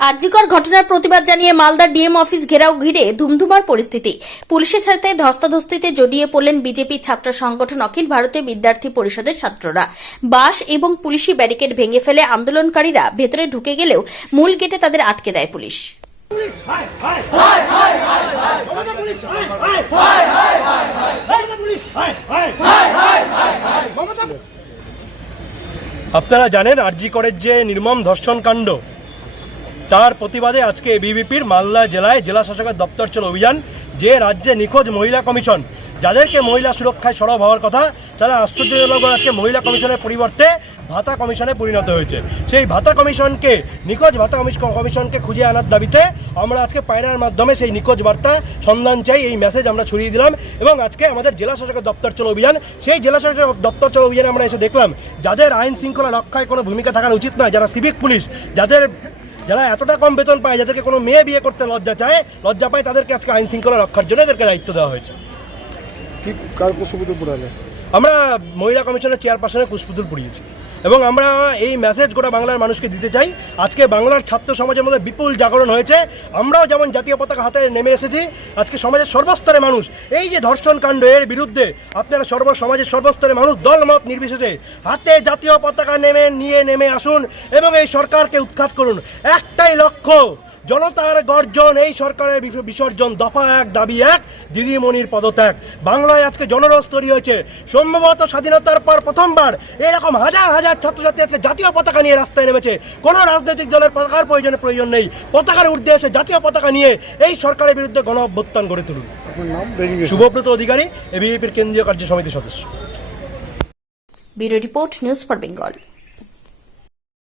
আরজিকর ঘটনার প্রতিবাদ জানিয়ে মালদা ডিএম অফিস ঘেরাও ঘিরে ধুমধুমার পরিস্থিতি। পুলিশের ছাড়তে ধস্তাধস্তিতে জড়িয়ে পড়লেন বিজেপি ছাত্র সংগঠন অখিল ভারতীয় বিদ্যার্থী পরিষদের ছাত্ররা। বাস এবং পুলিশি ব্যারিকেড ভেঙে ফেলে আন্দোলনকারীরা ভেতরে ঢুকে গেলেও মূল গেটে তাদের আটকে দেয় পুলিশ। আপনারা জানেন আরজি করের যে নির্মম ধর্ষণ কাণ্ড তার প্রতিবাদে আজকে এবিভিপির মালদা জেলায় জেলা শাসকের দপ্তর চল অভিযান, যে রাজ্যে নিখোঁজ মহিলা কমিশন। যাদেরকে মহিলা সুরক্ষায় সরব হওয়ার কথা, তারা আশ্চর্যজনক আজকে মহিলা কমিশনের পরিবর্তে ভাতা কমিশনে পরিণত হয়েছে। সেই ভাতা কমিশনকে, নিখোঁজ ভাতা কমিশনকে খুঁজে আনার দাবিতে আমরা আজকে পায়রার মাধ্যমে সেই নিখোঁজ বার্তা, সন্ধান চাই, এই মেসেজ আমরা ছড়িয়ে দিলাম এবং আজকে আমাদের জেলা শাসকের দপ্তর চলো অভিযান, সেই জেলা শাসকের দপ্তর চলো অভিযানে আমরা এসে দেখলাম, যাদের আইন শৃঙ্খলা রক্ষায় কোনো ভূমিকা থাকার উচিত নয়, যারা সিভিক পুলিশ, যাদের যারা এতটা কম বেতন পায় যাদেরকে কোনো মেয়ে বিয়ে করতে লজ্জা চায় লজ্জা পায় তাদেরকে আজকে আইন শৃঙ্খলা রক্ষার জন্য এদেরকে দায়িত্ব দেওয়া হয়েছে। ঠিক কার পুষ্পপুত্র পুরালে আমরা মহিলা কমিশনের চেয়ারপারসনে কুশপুতুল পুড়িয়েছি। এবং আমরা এই মেসেজ গোটা বাংলার মানুষকে দিতে চাই। আজকে বাংলার ছাত্র সমাজের মধ্যে বিপুল জাগরণ হয়েছে। আমরাও যেমন জাতীয় পতাকা হাতে নেমে এসেছি, আজকে সমাজের সর্বস্তরে মানুষ, এই যে ধর্ষণ কাণ্ড, এর বিরুদ্ধে আপনারা সর্ব সমাজের সর্বস্তরে মানুষ দলমত নির্বিশেষে হাতে জাতীয় পতাকা নেমে নিয়ে নেমে আসুন এবং এই সরকারকে উৎখাত করুন। একটাই লক্ষ্য জনতার গর্জন এই সরকারের বিসর্জন দফা এক দাবি এক দিদিমণির পদত্যাগ। বাংলায় আজকে জনরস তৈরি হয়েছে। সম্ভবত স্বাধীনতার পর প্রথমবার এরকম হাজার হাজার ছাত্রছাত্রী আজকে জাতীয় পতাকা নিয়ে রাস্তায় নেমেছে। কোনো রাজনৈতিক দলের পতাকার প্রয়োজনে প্রয়োজন নেই। পতাকার ঊর্ধ্বে এসে জাতীয় পতাকা নিয়ে এই সরকারের বিরুদ্ধে গণ অভ্যুত্থান গড়ে তুলুন। আপনার নাম? রেজিগনেশন শুভব্রত অধিকারী এবিএপির কেন্দ্রীয় কার্য সমিতির সদস্য। Bureau report news for Bengal.